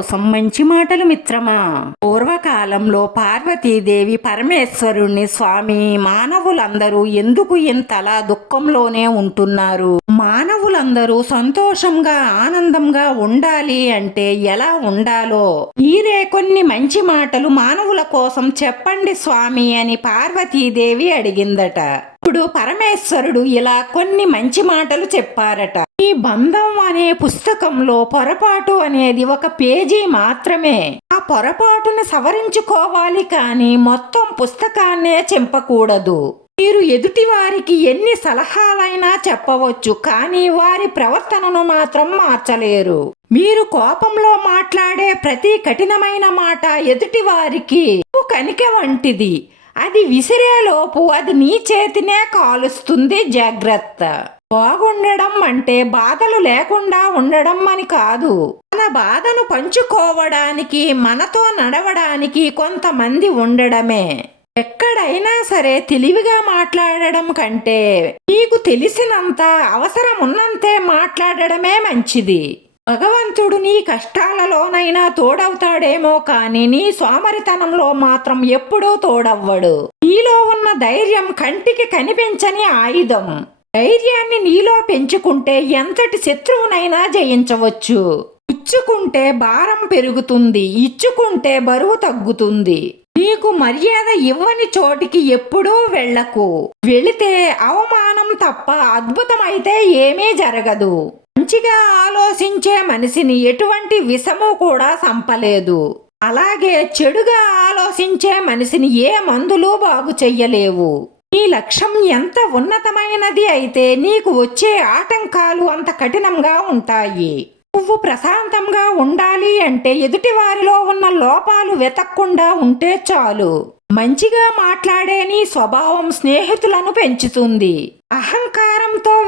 కోసం మంచి మాటలు మిత్రమా? పూర్వకాలంలో పార్వతీదేవి పరమేశ్వరుణ్ణి స్వామి మానవులందరూ ఎందుకు ఇంతలా దుఃఖంలోనే ఉంటున్నారు? మానవులందరూ సంతోషంగా ఆనందంగా ఉండాలి అంటే ఎలా ఉండాలో? మీరే కొన్ని మంచి మాటలు మానవుల కోసం చెప్పండి స్వామి అని పార్వతీదేవి అడిగిందట. ఇప్పుడు పరమేశ్వరుడు ఇలా కొన్ని మంచి మాటలు చెప్పారట. ఈ బంధం అనే పుస్తకంలో పొరపాటు అనేది ఒక పేజీ మాత్రమే. ఆ పొరపాటును సవరించుకోవాలి కానీ మొత్తం పుస్తకాన్నే చెంపకూడదు. మీరు ఎదుటి వారికి ఎన్ని సలహాలైనా చెప్పవచ్చు కానీ వారి ప్రవర్తనను మాత్రం మార్చలేరు. మీరు కోపంలో మాట్లాడే ప్రతి కఠినమైన మాట ఎదుటి వారికి కనిక వంటిది. అది విసిరేలోపు అది నీ చేతినే కాలుస్తుంది జాగ్రత్త. బాగుండడం అంటే బాధలు లేకుండా ఉండడం అని కాదు. మన బాధను పంచుకోవడానికి మనతో నడవడానికి కొంతమంది ఉండడమే. ఎక్కడైనా సరే తెలివిగా మాట్లాడడం కంటే నీకు తెలిసినంత అవసరం ఉన్నంతే మాట్లాడడమే మంచిది. భగవంతుడు నీ కష్టాలలోనైనా తోడవుతాడేమో కానీ నీ సోమరితనంలో మాత్రం ఎప్పుడూ తోడవ్వడు. నీలో ఉన్న ధైర్యం కంటికి కనిపించని ఆయుధం. ధైర్యాన్ని నీలో పెంచుకుంటే ఎంతటి శత్రువునైనా జయించవచ్చు. ఇచ్చుకుంటే భారం పెరుగుతుంది ఇచ్చుకుంటే బరువు తగ్గుతుంది. నీకు మర్యాద ఇవ్వని చోటికి ఎప్పుడూ వెళ్ళకు. వెళితే అవమానం తప్ప అద్భుతమైతే ఏమీ జరగదు. మంచిగా ఆలోచించే మనిషిని ఎటువంటి విషము కూడా సంపలేదు. అలాగే చెడుగా ఆలోచించే మనిషిని ఏ మందులు బాగు చెయ్యలేవు. నీ లక్ష్యం ఎంత ఉన్నతమైనది అయితే నీకు వచ్చే ఆటంకాలు అంత కఠినంగా ఉంటాయి. నువ్వు ప్రశాంతంగా ఉండాలి అంటే ఎదుటి వారిలో ఉన్న లోపాలు వెతక్కుండా ఉంటే చాలు. మంచిగా మాట్లాడే నీ స్వభావం స్నేహితులను పెంచుతుంది.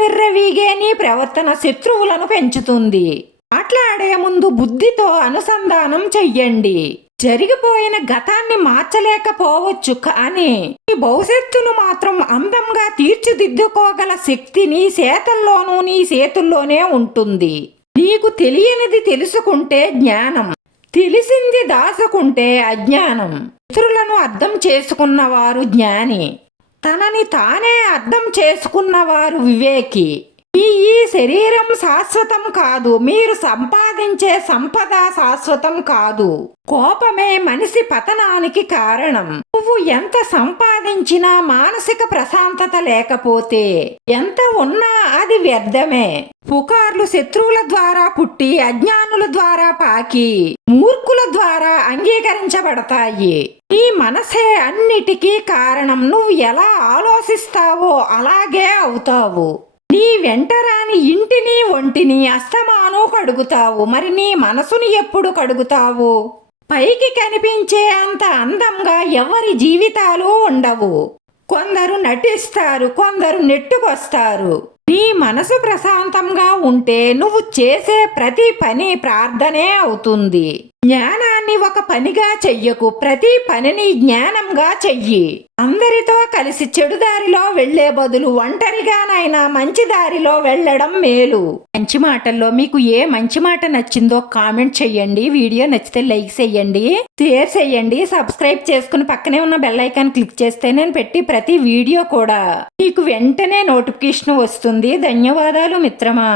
విర్రవీగే నీ ప్రవర్తన శత్రువులను పెంచుతుంది. మాట్లాడే ముందు బుద్ధితో అనుసంధానం చెయ్యండి. జరిగిపోయిన గతాన్ని మార్చలేకపోవచ్చు కానీ నీ భవిష్యత్తును మాత్రం అందంగా తీర్చిదిద్దుకోగల శక్తి నీ చేతల్లోనూ నీ చేతుల్లోనే ఉంటుంది. నీకు తెలియనిది తెలుసుకుంటే జ్ఞానం. తెలిసింది దాచుకుంటే అజ్ఞానం. ఇతరులను అర్థం చేసుకున్నవారు జ్ఞాని. తనని తానే అర్థం చేసుకున్నవారు వివేకి. ఈ ఈ శరీరం శాశ్వతం కాదు. మీరు సంపాదించే సంపద శాశ్వతం కాదు. కోపమే మనిషి పతనానికి కారణం. నువ్వు ఎంత సంపాదించినా మానసిక ప్రశాంతత లేకపోతే ఎంత ఉన్నా అది వ్యర్థమే. పుకార్లు శత్రువుల ద్వారా పుట్టి అజ్ఞానుల ద్వారా పాకి. మూర్ఖుల ద్వారా అంగీకరించబడతాయి. నీ మనసే అన్నిటికీ కారణం. నువ్వు ఎలా ఆలోచిస్తావో అలాగే అవుతావు. నీ వెంటరాని ఇంటిని ఒంటిని అస్తమాను కడుగుతావు. మరి నీ మనసుని ఎప్పుడు కడుగుతావు? పైకి కనిపించే అంత అందంగా ఎవరి జీవితాలు ఉండవు. కొందరు నటిస్తారు కొందరు నెట్టుకొస్తారు. నీ మనసు ప్రశాంతంగా ఉంటే నువ్వు చేసే ప్రతి పని ప్రార్థనే అవుతుంది. జ్ఞానాన్ని ఒక పనిగా చెయ్యకు ప్రతి పనిని జ్ఞానంగా చెయ్యి. అందరితో కలిసి చెడు దారిలో వెళ్ళే బదులు ఒంటరిగానైనా మంచి దారిలో వెళ్ళడం మేలు. మంచి మాటల్లో మీకు ఏ మంచి మాట నచ్చిందో కామెంట్ చెయ్యండి వీడియో నచ్చితే లైక్ చేయండి షేర్ చేయండి సబ్స్క్రైబ్ చేసుకుని పక్కనే ఉన్న బెల్ ఐకాన్ క్లిక్ చేస్తే నేను పెట్టి ప్రతి వీడియో కూడా. మీకు వెంటనే నోటిఫికేషన్ వస్తుంది. ధన్యవాదాలు మిత్రమా.